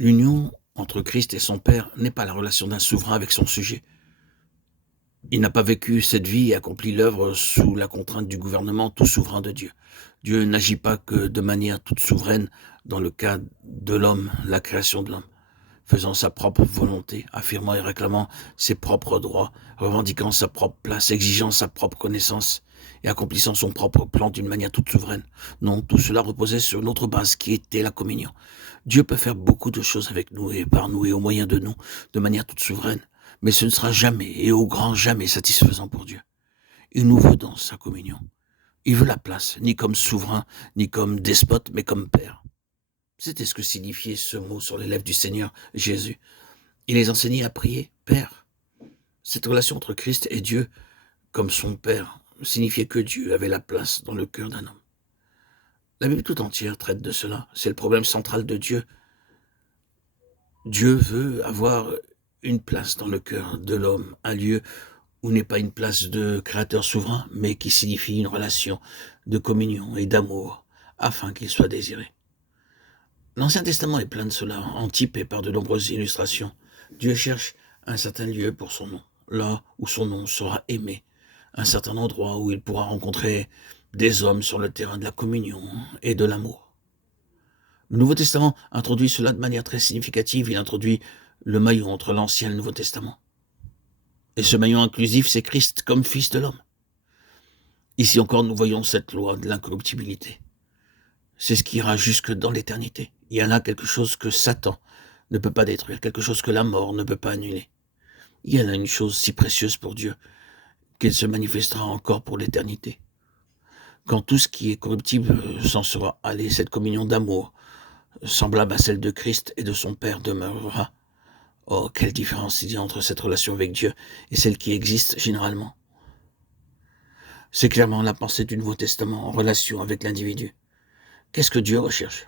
L'union entre Christ et son Père n'est pas la relation d'un souverain avec son sujet. Il n'a pas vécu cette vie et accompli l'œuvre sous la contrainte du gouvernement tout souverain de Dieu. Dieu n'agit pas que de manière toute souveraine dans le cas de l'homme, la création de l'homme, faisant sa propre volonté, affirmant et réclamant ses propres droits, revendiquant sa propre place, exigeant sa propre connaissance et accomplissant son propre plan d'une manière toute souveraine. Non, tout cela reposait sur une autre base qui était la communion. Dieu peut faire beaucoup de choses avec nous et par nous et au moyen de nous, de manière toute souveraine, mais ce ne sera jamais et au grand jamais satisfaisant pour Dieu. Il nous veut dans sa communion. Il veut la place, ni comme souverain, ni comme despote, mais comme Père. C'était ce que signifiait ce mot sur les lèvres du Seigneur Jésus. Il les enseignait à prier Père. Cette relation entre Christ et Dieu, comme son Père, signifiait que Dieu avait la place dans le cœur d'un homme. La Bible tout entière traite de cela. C'est le problème central de Dieu. Dieu veut avoir une place dans le cœur de l'homme, un lieu où n'est pas une place de créateur souverain, mais qui signifie une relation de communion et d'amour, afin qu'il soit désiré. L'Ancien Testament est plein de cela, antypé par de nombreuses illustrations. Dieu cherche un certain lieu pour son nom, là où son nom sera aimé, un certain endroit où il pourra rencontrer des hommes sur le terrain de la communion et de l'amour. Le Nouveau Testament introduit cela de manière très significative. Il introduit le maillon entre l'Ancien et le Nouveau Testament. Et ce maillon inclusif, c'est Christ comme Fils de l'homme. Ici encore, nous voyons cette loi de l'incorruptibilité. C'est ce qui ira jusque dans l'éternité. Il y a là quelque chose que Satan ne peut pas détruire, quelque chose que la mort ne peut pas annuler. Il y a là une chose si précieuse pour Dieu qu'elle se manifestera encore pour l'éternité. Quand tout ce qui est corruptible s'en sera allé, cette communion d'amour, semblable à celle de Christ et de son Père, demeurera. Oh, quelle différence il y a entre cette relation avec Dieu et celle qui existe généralement. C'est clairement la pensée du Nouveau Testament en relation avec l'individu. Qu'est-ce que Dieu recherche?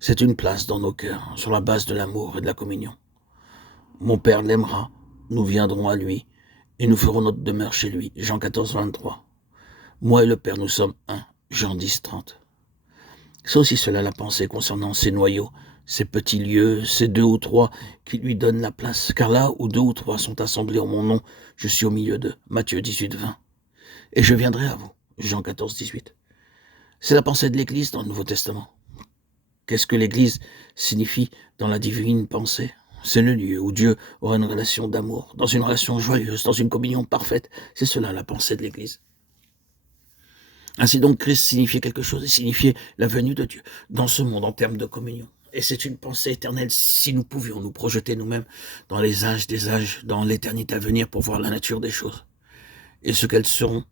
C'est une place dans nos cœurs, sur la base de l'amour et de la communion. Mon Père l'aimera, nous viendrons à lui, et nous ferons notre demeure chez lui. Jean 14, 23. Moi et le Père, nous sommes un. Jean 10, 30. C'est aussi cela la pensée concernant ces noyaux, ces petits lieux, ces 2 ou 3 qui lui donnent la place. Car là où 2 ou 3 sont assemblés en mon nom, je suis au milieu d'eux. Matthieu 18, 20. Et je viendrai à vous. Jean 14, 18. C'est la pensée de l'Église dans le Nouveau Testament. Qu'est-ce que l'Église signifie dans la divine pensée? C'est le lieu où Dieu aura une relation d'amour, dans une relation joyeuse, dans une communion parfaite. C'est cela la pensée de l'Église. Ainsi donc, Christ signifiait quelque chose, il signifiait la venue de Dieu dans ce monde en termes de communion. Et c'est une pensée éternelle si nous pouvions nous projeter nous-mêmes dans les âges des âges, dans l'éternité à venir pour voir la nature des choses. Et ce qu'elles seront,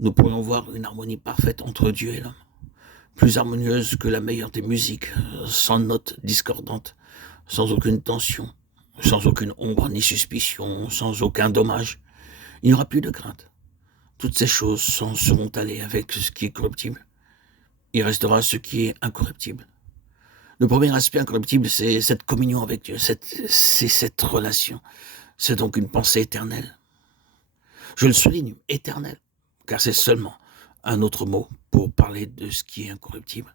nous pourrions voir une harmonie parfaite entre Dieu et l'homme, plus harmonieuse que la meilleure des musiques, sans notes discordantes, sans aucune tension, sans aucune ombre ni suspicion, sans aucun dommage. Il n'y aura plus de crainte. Toutes ces choses s'en seront allées avec ce qui est corruptible. Il restera ce qui est incorruptible. Le premier aspect incorruptible, c'est cette communion avec Dieu, c'est cette relation. C'est donc une pensée éternelle. Je le souligne, éternelle, car c'est seulement un autre mot pour parler de ce qui est incorruptible.